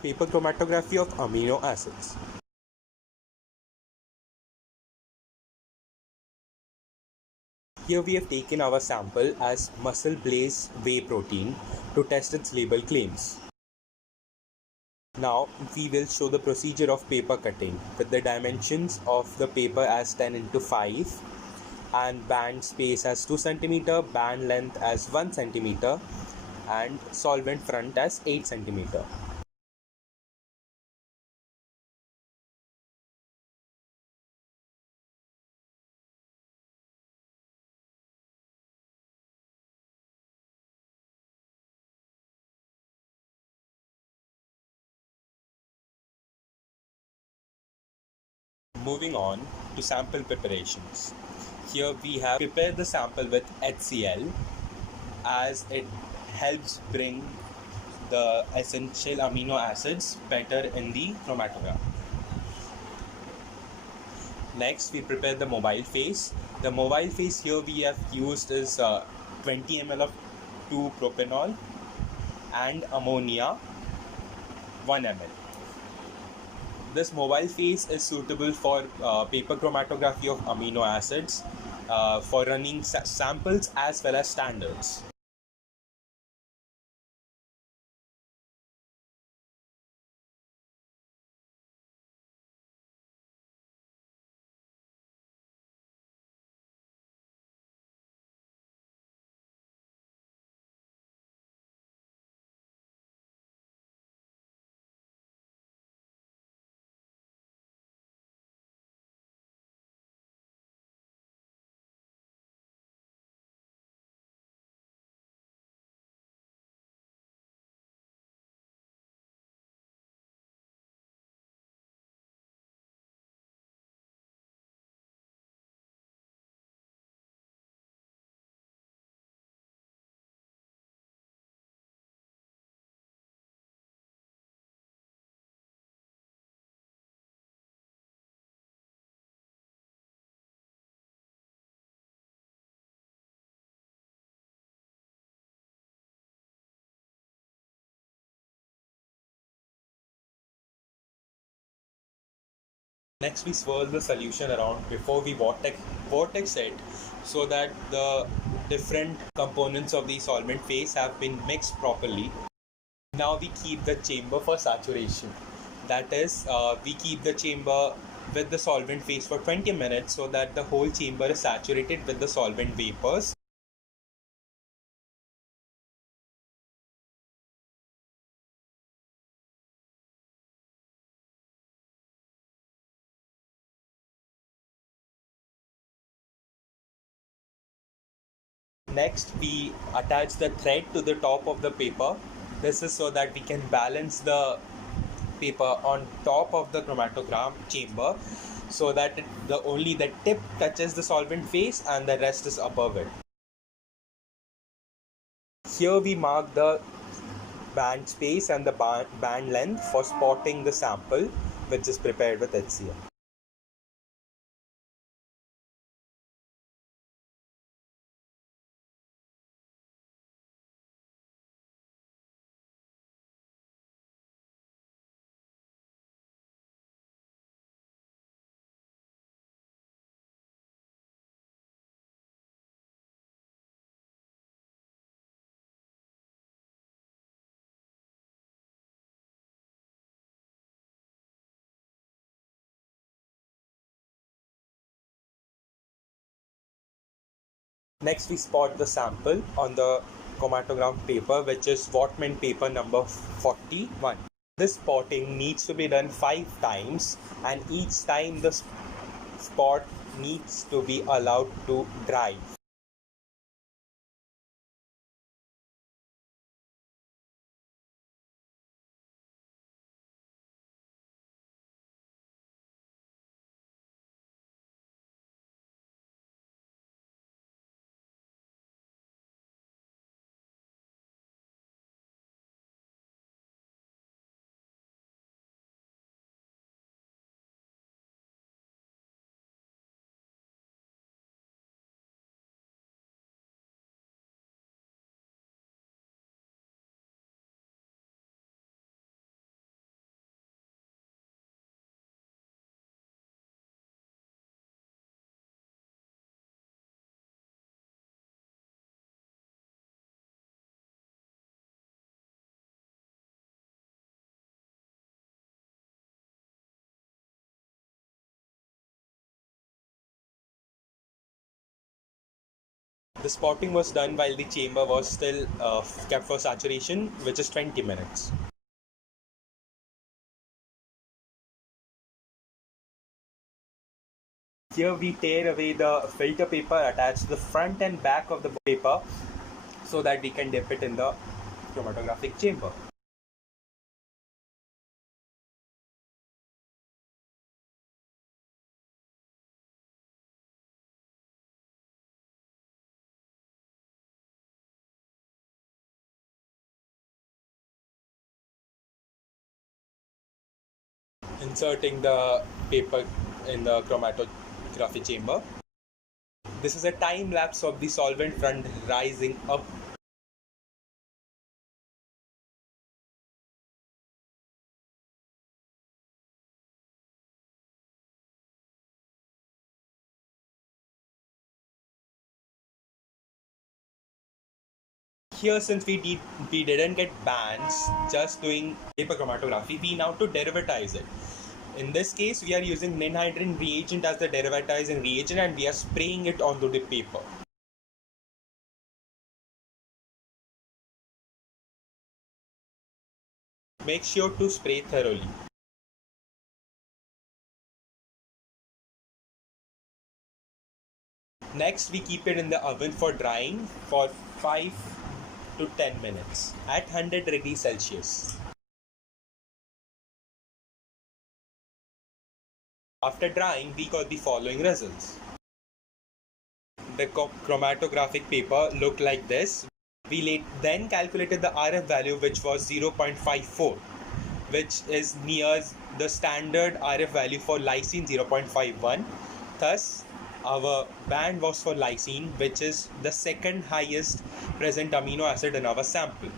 Paper chromatography of amino acids. Here we have taken our sample as muscle blaze whey protein to test its label claims. Now we will show the procedure of paper cutting with the dimensions of the paper as 10 into 5 and band space as 2 centimeter, band length as 1 centimeter and solvent front as 8 centimeter. Moving on to sample preparations. Here we have prepared the sample with HCl as it helps bring the essential amino acids better in the chromatograph. Next, we prepare the mobile phase. The mobile phase here we have used is 20 ml of 2-propanol and ammonia 1 ml. This mobile phase is suitable for paper chromatography of amino acids for running samples as well as standards. Next, we swirl the solution around before we vortex it so that the different components of the solvent phase have been mixed properly. Now we keep the chamber for saturation. That is, we keep the chamber with the solvent phase for 20 minutes so that the whole chamber is saturated with the solvent vapors. Next, we attach the thread to the top of the paper. This is so that we can balance the paper on top of the chromatogram chamber so that only the tip touches the solvent phase and the rest is above it. Here we mark the band space and the band length for spotting the sample which is prepared with HCl. Next, we spot the sample on the chromatogram paper, which is Whatman paper number 41. This spotting needs to be done 5 times, and each time the spot needs to be allowed to dry. The spotting was done while the chamber was still kept for saturation, which is 20 minutes. Here we tear away the filter paper attached to the front and back of the paper so that we can dip it in the chromatographic chamber. Inserting the paper in the chromatography chamber. This is a time lapse of the solvent front rising up. Here, since we didn't get bands just doing paper chromatography, we now to derivatize it. In this case, we are using ninhydrin reagent as the derivatizing reagent, and we are spraying it onto the paper. Make sure to spray thoroughly. Next, we keep it in the oven for drying for 5 to 10 minutes at 100 degrees Celsius. After drying, we got the following results. The chromatographic paper looked like this. We then calculated the RF value, which was 0.54, which is near the standard RF value for lysine, 0.51. Thus, our band was for lysine, which is the second highest present amino acid in our sample.